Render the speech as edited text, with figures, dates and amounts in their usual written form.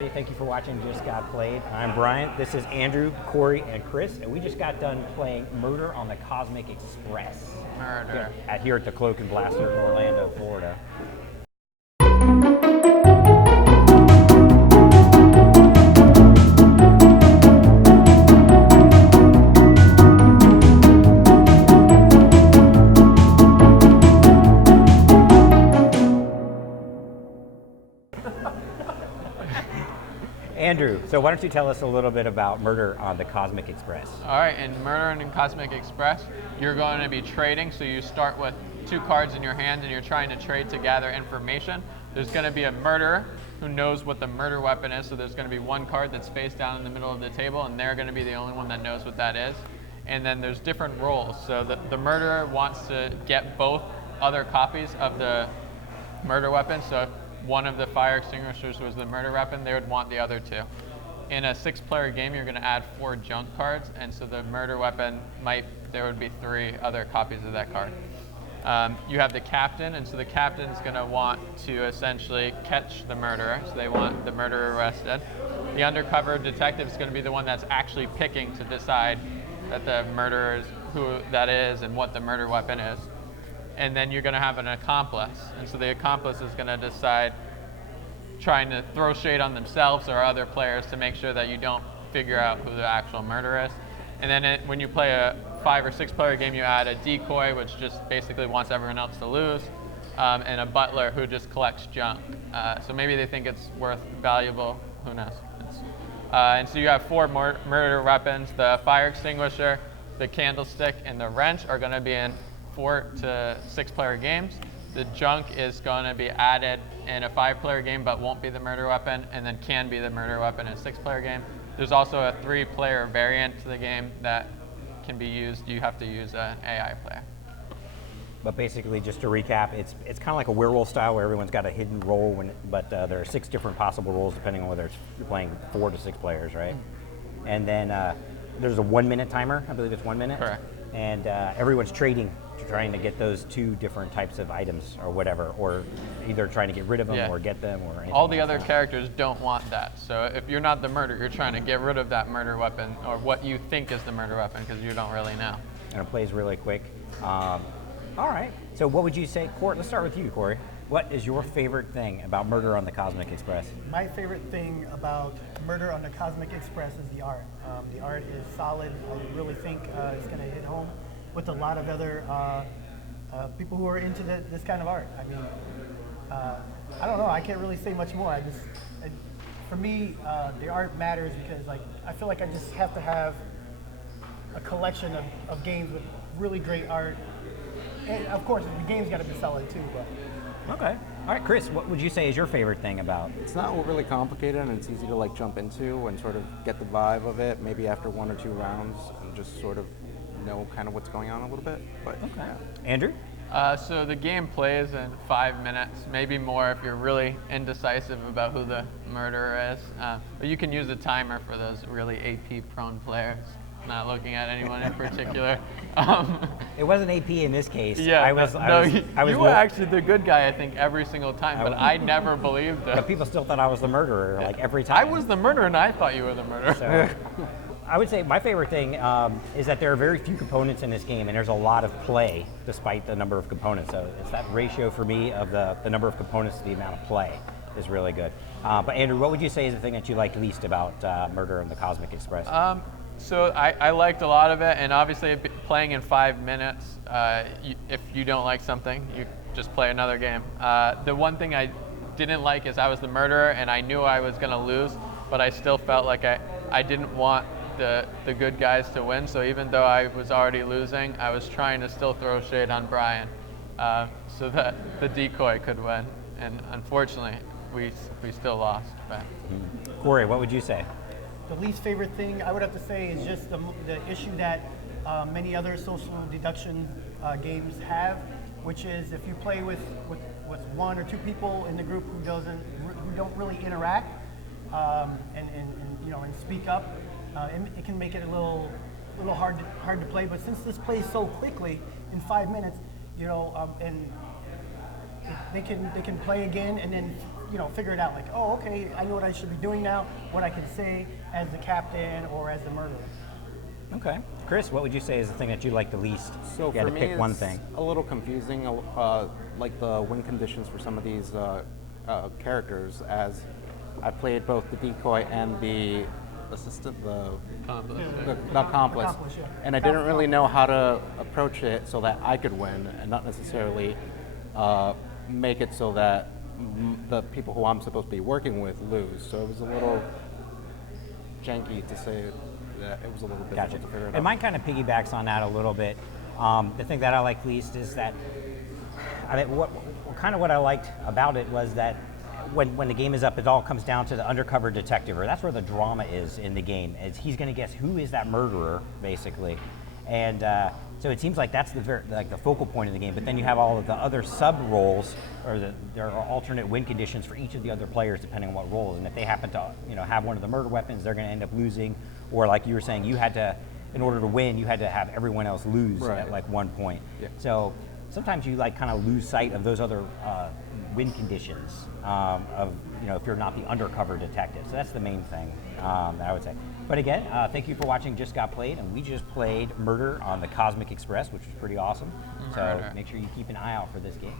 Thank you for watching Just Got Played. I'm Brian. This is Andrew, Corey, and Chris, and we just got done playing Murder on the Cosmic Express. Murder. Here at the Cloak and Blaster in Orlando, Florida. Andrew, so why don't you tell us a little bit about Murder on the Cosmic Express? All right, in Murder on the Cosmic Express, you're going to be trading. So you start with 2 cards in your hand and you're trying to trade to gather information. There's going to be a murderer who knows what the murder weapon is. So there's going to be 1 card that's face down in the middle of the table, and they're going to be the only one that knows what that is. And then there's different roles. So the murderer wants to get both other copies of the murder weapon. So if one of the fire extinguishers was the murder weapon, they would want the other 2. In a 6-player game, you're going to add 4 junk cards, and so the murder weapon there would be 3 other copies of that card. You have the captain, and so the captain's going to want to essentially catch the murderer, so they want the murderer arrested. The undercover detective is going to be the one that's actually picking to decide that the murderer is who that is and what the murder weapon is. And then you're going to have an accomplice, and so the accomplice is going to decide, trying to throw shade on themselves or other players to make sure that you don't figure out who the actual murderer is. And then when you play a 5 or 6-player game, you add a decoy, which just basically wants everyone else to lose, and a butler who just collects junk. So maybe they think it's valuable, who knows. And so you have 4 murder weapons. The fire extinguisher, the candlestick, and the wrench are going to be in 4 to 6-player games. The junk is going to be added in a 5-player game, but won't be the murder weapon, and then can be the murder weapon in a 6-player game. There's also a 3-player variant to the game that can be used. You have to use an AI player. But basically, just to recap, it's kind of like a werewolf style where everyone's got a hidden role, but there are 6 different possible roles depending on whether you're playing 4 to 6 players, right? And then there's a 1-minute timer. I believe it's 1 minute. Correct. And everyone's trading, trying to get those 2 different types of items or whatever, or either trying to get rid of them or get them or anything. All the other characters don't want that. So if you're not the murderer, you're trying to get rid of that murder weapon or what you think is the murder weapon because you don't really know. And it plays really quick. All right. So what would you say, Corey? Let's start with you, Corey. What is your favorite thing about Murder on the Cosmic Express? My favorite thing about Murder on the Cosmic Express is the art. The art is solid. I really think it's going to hit home with a lot of other people who are into this kind of art. I mean, I don't know. I can't really say much more. For me, the art matters because, like, I feel like I just have to have a collection of games with really great art. And of course, the game's got to be solid too. But okay. All right, Chris, what would you say is your favorite thing about? It's not really complicated, and it's easy to like jump into and sort of get the vibe of it. Maybe after 1 or 2 rounds, and just sort of know kind of what's going on a little bit. But okay. Yeah. Andrew? So the game plays in 5 minutes, maybe more if you're really indecisive about who the murderer is. But you can use a timer for those really AP-prone players. Not looking at anyone in particular. It wasn't AP in this case. Yeah, you were actually the good guy, I think, every single time, but I never believed it. But people still thought I was the murderer, like every time. I was the murderer, and I thought you were the murderer. So, I would say my favorite thing is that there are very few components in this game, and there's a lot of play despite the number of components. So it's that ratio for me of the number of components to the amount of play is really good. But Andrew, what would you say is the thing that you like least about Murder on the Cosmic Express? So I liked a lot of it, and obviously playing in 5 minutes, if you don't like something, you just play another game. The one thing I didn't like is I was the murderer, and I knew I was going to lose, but I still felt like I didn't want the good guys to win, so even though I was already losing, I was trying to still throw shade on Brian so that the decoy could win, and unfortunately, we still lost. But. Corey, what would you say? the least favorite thing I would have to say is just the issue that many other social deduction games have, which is if you play with 1 or 2 people in the group who don't really interact and speak up, it can make it a little hard to play. But since this plays so quickly in 5 minutes, and they can play again and then figure it out. Like, oh, okay, I know what I should be doing now. What I can say as the captain or as the murderer. Okay. Chris, what would you say is the thing that you like the least? So if you had for to me, pick one it's thing. a little confusing, like the win conditions for some of these characters, as I played both the decoy and the assistant, the accomplice, Yeah. and I didn't really know how to approach it so that I could win, and not necessarily make it so that the people who I'm supposed to be working with lose. So it was a little janky to say that it was a little difficult Gotcha. to figure it And out. mine kind of piggybacks on that a little bit. The thing that I like least is that, what I liked about it was that when the game is up, it all comes down to the undercover detective, or that's where the drama is in the game. Is he's going to guess who is that murderer, basically, and so it seems like that's the focal point of the game. But then you have all of the other sub roles, or there are alternate win conditions for each of the other players depending on what roles. And if they happen to have one of the murder weapons, they're going to end up losing. Or like you were saying, you had to, in order to win, you had to have everyone else lose at like one point. Yeah. So sometimes you kind of lose sight of those other win conditions of if you're not the undercover detective. So that's the main thing that I would say. But again, thank you for watching Just Got Played, and we just played Murder on the Cosmic Express, which was pretty awesome. So make sure you keep an eye out for this game.